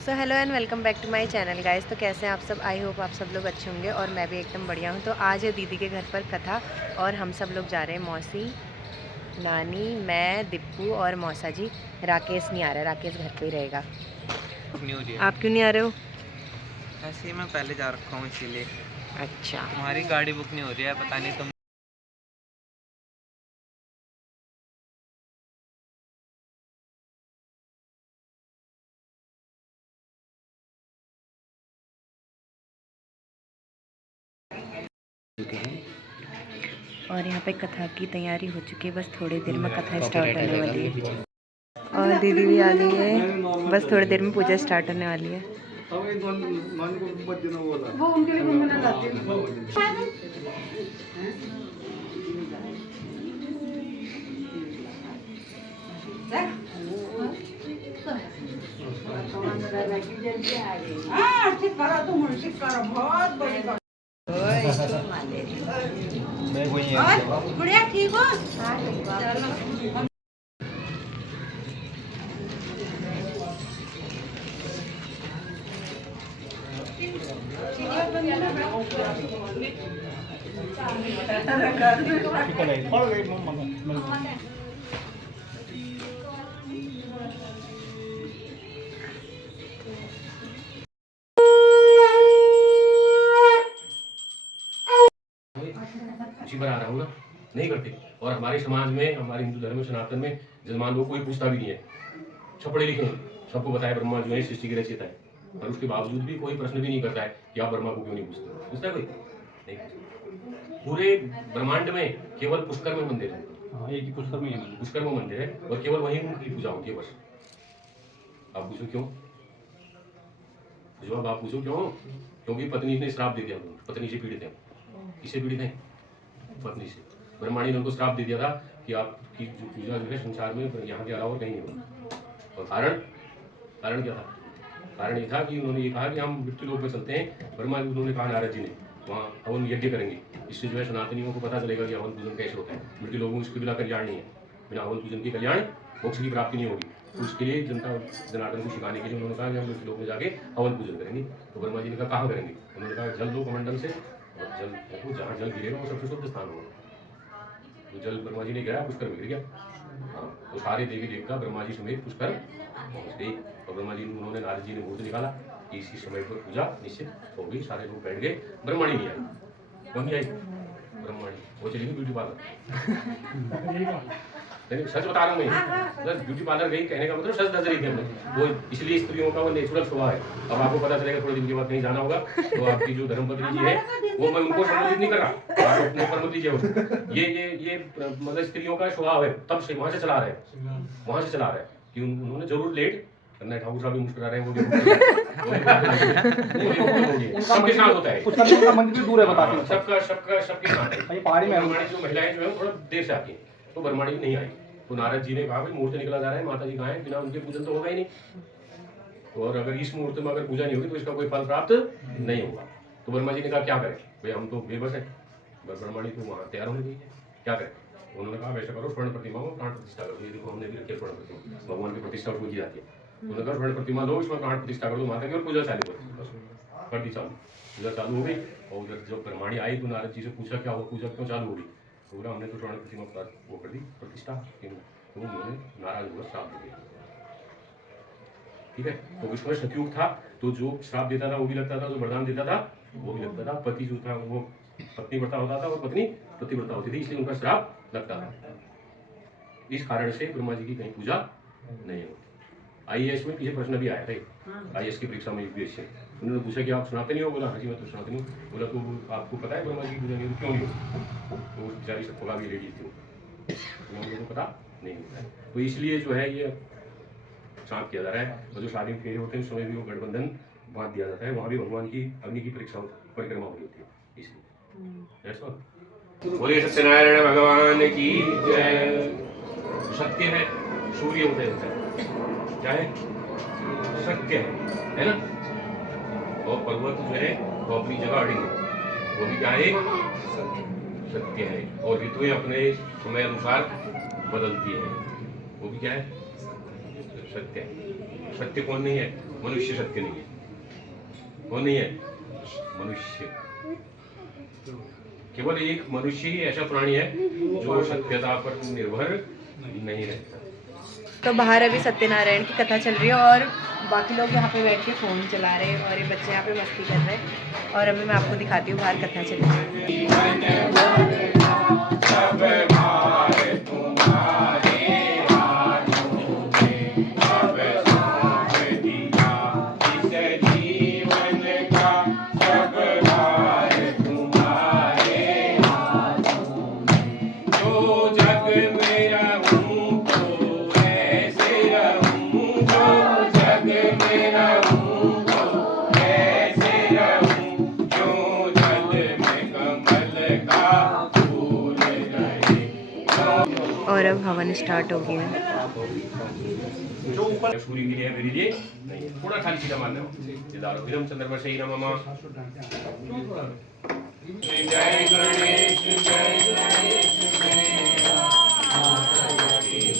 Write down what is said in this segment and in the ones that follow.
So hello and welcome back to my channel guys. तो कैसे हैं आप सब? आई होप आप सब लोग अच्छे होंगे और मैं भी एकदम बढ़िया हूँ। तो आज है दीदी के घर पर कथा और हम सब लोग जा रहे हैं। मौसी, नानी, मैं, दिप्पू और मौसा जी। राकेश नहीं आ रहा है, राकेश घर पे ही रहेगा। नहीं हो रही है। आप क्यों नहीं आ रहे हो? ऐसे ही मैं पहले जा रखा हूँ इसीलिए। अच्छा, तुम्हारी गाड़ी बुक नहीं हो रही है, पता नहीं तुम। और यहाँ पे कथा की तैयारी हो चुकी है। बस थोड़ी देर में कथा स्टार्ट होने वाली है और दीदी भी आ गई है। बस थोड़ी देर में पूजा स्टार्ट होने वाली है। वो उनके लिए घूमने लाती है। गुड़िया ठीक हो? उसी पर आ रहा हूँ ना, नहीं करते। और हमारे समाज में, हमारे हिंदू धर्म में, सनातन में जजमान लोग कोई पूछता भी नहीं है। सब पढ़े लिखे हैं, सबको बताया ब्रह्मा जो है सृष्टि के रचयिता है, और उसके बावजूद भी कोई प्रश्न भी नहीं करता है कि आप ब्रह्मा को क्यों नहीं पूछते। पूछता है कोई? नहीं पूछता। पूरे ब्रह्मांड में केवल पुष्कर में मंदिर है। एक ही पुष्कर में है, पुष्कर में मंदिर है और केवल वहीं उनकी पूजा होती है बस। आप पूछो क्यों? जवाब आप पूछो क्यों? क्योंकि पत्नी ने श्राप दे दिया, पत्नी से पीड़ित है। किससे पीड़ित है? पत्नी से। ब्रह्माणी ने उनको श्राप दे दिया था कि आपकी जो पूजा जो है संसार में यहाँ के अलावा कहीं नहीं होगी। और कारण क्या था? कारण ये था कि उन्होंने ये कहा कि हम मृत्यु लोक में चलते हैं। ब्रह्मा जी, उन्होंने कहा नारद जी ने, वहाँ हवन यज्ञ करेंगे। इससे जो है सनातनियों को पता चलेगा कि हवन पूजन कैसे होता है। मृत्यु लोगों को इसके बिना कल्याण नहीं है, बिना हवन पूजन के कल्याण मोक्ष की प्राप्ति नहीं होगी। तो उसके लिए जनता जनार्दन को सिखाने के लिए उन्होंने कहा कि हम मृत्यु लोक में जाके हवन पूजन करेंगे। तो ब्रह्मा जी ने कहा कहाँ करेंगे? उन्होंने कहा जल लोक मंडल से, और जल देखो जहाँ जल गिरेगा वो सबसे शुद्ध स्थान होगा। तो जल ब्रह्मा जी ने गिराया, पुष्कर में गिर गया। हाँ, तो सारे देवी देवता ब्रह्मा जी समेत पुष्कर पहुंच गई। और ब्रह्मा जी उन्होंने, नारद जी ने मुहूर्त निकाला कि इसी समय पर पूजा निश्चित हो गई। सारे लोग बैठ गए। ब्रह्माणी नहीं आई, वही आई ब्रह्माणी, वो चली गई ब्यूटी पार्लर। सच बता रहा हूँ मैं, बस ब्यूटी पार्लर गई, कहने का मतलब सच धज रही थी हमने। वो इसलिए स्त्रियों का वो नेचुरल स्वभाव है। अब आपको पता चलेगा थोड़े दिन के बाद कहीं जाना होगा तो आपकी जो धर्मपत्नी जी है, वो मैं उनको संबोधित नहीं कर रहा, आप अपने ऊपर मत लीजिए। ये मतलब स्त्रियों का स्वभाव है, तब से वहां से चला रहे हैं, वहां से चला रहे हैं कि उन्होंने जरूर लेट करना है। ठाकुर साहब भी मुस्कुरा रहे हैं, वो भी सबके साथ होता है, उसका मंदिर दूर है, बताते हैं सबके साथ है। ये पहाड़ी में ब्रह्माणी जो महिलाएं जो है थोड़ा देर से आती है, तो ब्रह्माणी नहीं आई। तो नारद जी ने कहा भाई मुहूर्त निकला जा रहा है, माता जी कहाँ है, बिना उनके पूजन तो होगा ही नहीं। और अगर इस मुहूर्त में अगर पूजा नहीं होगी तो इसका कोई फल प्राप्त नहीं होगा। तो ब्रह्मा जी ने कहा क्या करें भाई, हम तो बेबस है। ब्रह्माणी तो वहाँ तैयार होने गई है, क्या करें? उन्होंने कहा वैसा करो, स्वर्ण प्रतिमा को प्राण प्रतिष्ठा करो। ये देखो हमने भी रखी है स्वर्ण प्रतिमा, भगवान की प्रतिष्ठा पूजी जाती है। उन्होंने कहा स्वर्ण प्रतिमा लो, इसमें प्राण प्रतिष्ठा कर दो माता की, और पूजा चालू कर दी। चालू पूजा चालू हो गई। और उधर जब ब्रह्माणी आई तो नारद जी से पूछा क्या हुआ, पूजा क्यों चालू हो गई? तो बोला हमने तो स्वर्ण प्रतिमा वो कर दी प्रतिष्ठा। तो उन्होंने नाराज हुआ, श्राप दे दिया। ठीक है, तो विष्णु सतयुग था, तो जो श्राप देता था वो भी लगता था, जो वरदान देता था वो भी लगता था। पति जो था वो पत्नी व्रता होता था और पत्नी पतिव्रता होती थी, इसलिए उनका श्राप लगता था। इस कारण से ब्रह्मा जी की कहीं पूजा नहीं होती। आईएएस में पीछे प्रश्न भी आया था, आईएएस की परीक्षा में यूपीएससी, उन्होंने पूछा कि आप सनातनी हो? बोला हाँ जी मैं तो सनातनी हूँ। बोला तो आपको पता है ब्रह्मा जी की पूजा नहीं होती, क्यों नहीं होती? तो बेचारी सबको भी लेडी थी, उनको पता नहीं होता है। तो इसलिए जो है ये सांप किया जा रहा है। और जो शादी में फेरे होते हैं उस समय भी वो गठबंधन बांध दिया जाता है, वहाँ भी भगवान की अग्नि की परीक्षा परिक्रमा हो रही होती है, इसलिए। बोलिए सत्यनारायण भगवान की जय। सत्य है, सूर्य उदय होता है, क्या है? सत्य है ना? और पर्वत जो है वो अपनी जगह अड़ी है, वो भी क्या है? सत्य है। और ऋतुएं अपने समय अनुसार बदलती है, वो भी क्या है? सत्य है। सत्य कौन नहीं है? मनुष्य सत्य नहीं है, वो नहीं है मनुष्य। केवल एक मनुष्य ही ऐसा प्राणी है जो सत्यता पर निर्भर नहीं रहता। तो बाहर अभी सत्यनारायण की कथा चल रही है और बाकी लोग यहाँ पे बैठ के फ़ोन चला रहे हैं और ये बच्चे यहाँ पे मस्ती कर रहे हैं। और अभी मैं आपको दिखाती हूँ बाहर कथा चल रही है। और अब हवन स्टार्ट हो गया है। जो ऊपर सूर्य के लिए मेरे लिए नहीं है, थोड़ा खाली सीधा मारना है। दारो विरम चंद्रमा से ही नमः। जय गणेश जय गणेश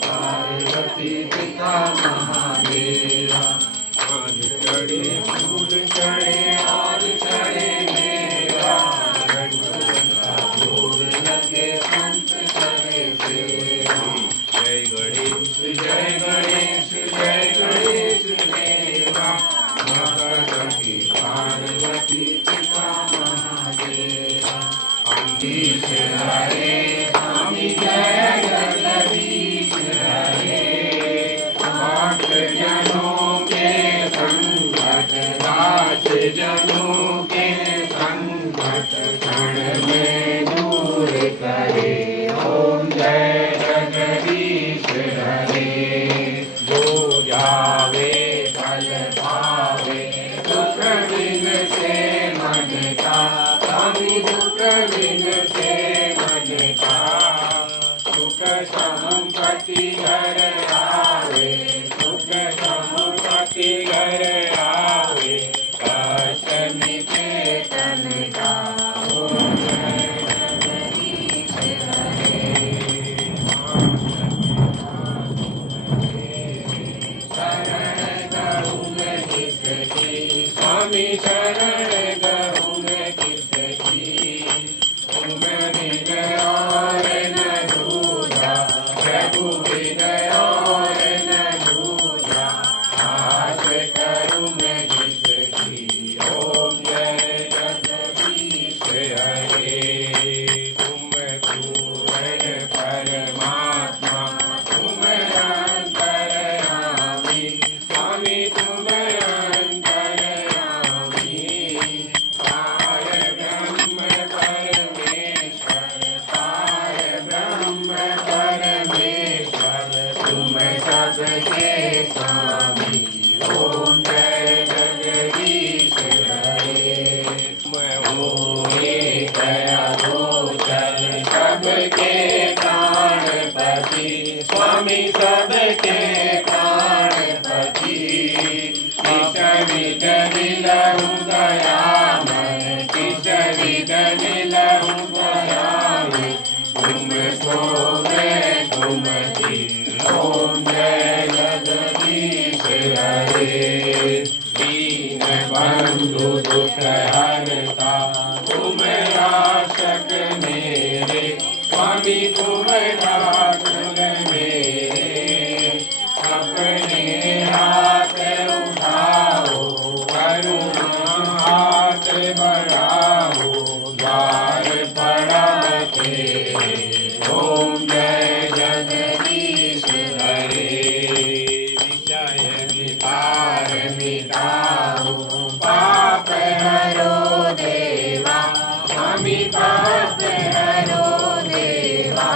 पार्वती पिता महादेवा। आज चढ़े फूल चढ़े आज चढ़े मेरा, भोर लगे संत करे सेवा। जय गणेश जय गणेश जय गणेश देवा। भगवती पार्वती पिता महादेवा। अम्बीश हरे स्वामी जय जगदीश हरे। भक्त जनों के संकट दास जनों के संकट क्षण में दूर करे। ओम जय जगदीश हरे। जो जावे फल पावे दुख बिन से मन का। स्वामी दुख बिन से मन का। सुख संपत्ति घर आवे सुख संपत्ति घर आवे। कष्ट मिटे तन का। ओम जय जगदीश हरे। शरण गहूँ में किसकी स्वामी शरण गहूँ में किसकी। तुम बिन और न दूजा प्रभु बिन और न दूजा। आस करूँ मैं जिसकी। ओम जय जगदीश हरे। तुम पूर्ण परमात्मा तुम अंतर्यामी। स्वामी तुम अंतर्यामी। पार ब्रह्म परमेश्वर पार ब्रह्म परमेश्वर तुम सबके स्वामी। ओम जय जगदीश हरे। मैं हूँ एक अगोचर सबके प्राणपति। स्वामी सबके प्राणपति। किस विध मिलहूँ दयामय किस विध मिलहूँ दयामय। तुम सो मैं तुम थी। ओम जय जगदीश हरे। दीन बंधु दुख हरता तुम राक्षक मेरे। स्वामी तुम राक्षक मेरे। अपने हाथ उठाओ करुणा हाथ बढ़ाओ। द्वार पड़ा तेरे। ओम जय जगदीश हरे। विषय विकार मिटाओ पाप हरो देवा। स्वामी पाप हरो देवा।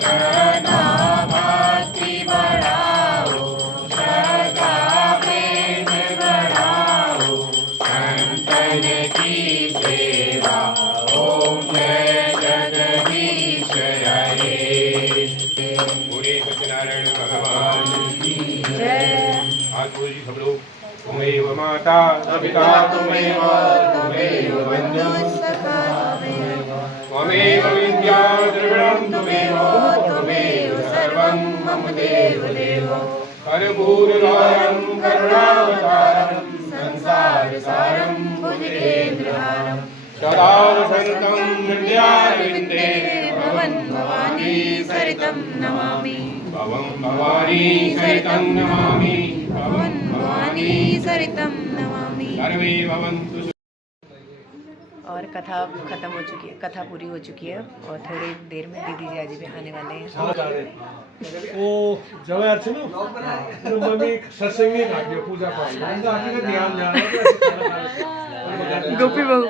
श्रद्धा भक्ति बढ़ाओ श्रद्धा प्रेम बढ़ाओ। संतन की सेवा। ओम जय जगदीश हरे। पूरे सत्यनारायण भगवान की जय। आज बोल जी सब लोग। तुमेव माता पिता तुमेव बंधु सखा त्वमेव। त्वमेव विद्या द्रविणं त्वमेव सर्वं मम देव देव। कर्पूरगौरं करुणावतारं संसारसारं भुजगेन्द्रहारं सदा वसन्तं हृदयारविन्दे भवन भवानी सरितं नमामि भवं भवानी सहितं नमामि भवन भवानी सरितं नमामि। सर्वे भवन्तु और कथा ख़त्म हो चुकी है, कथा पूरी हो चुकी है और थोड़ी देर में दीदी जी आज भी आने वाले हैं। ओ जवळ আছে না मम्मी सत्संगी नाट्य पूजा पाठ उनका आगे का ध्यान जा गोपी बहू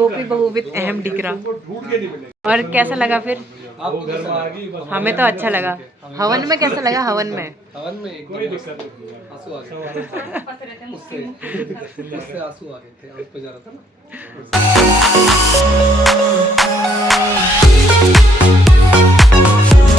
गोपी बहू विद अहम डिकरा। ढूंढ के नहीं मिलेगा और कैसा लगा फिर? वो घर में आ गई बस हमें तो अच्छा लगा। हवन में कैसा लगा? हवन में हवन में कोई दिक्कत नहीं आंसू आ गए उससे आंसू आ गए थे आंसू पे जा रहा था ना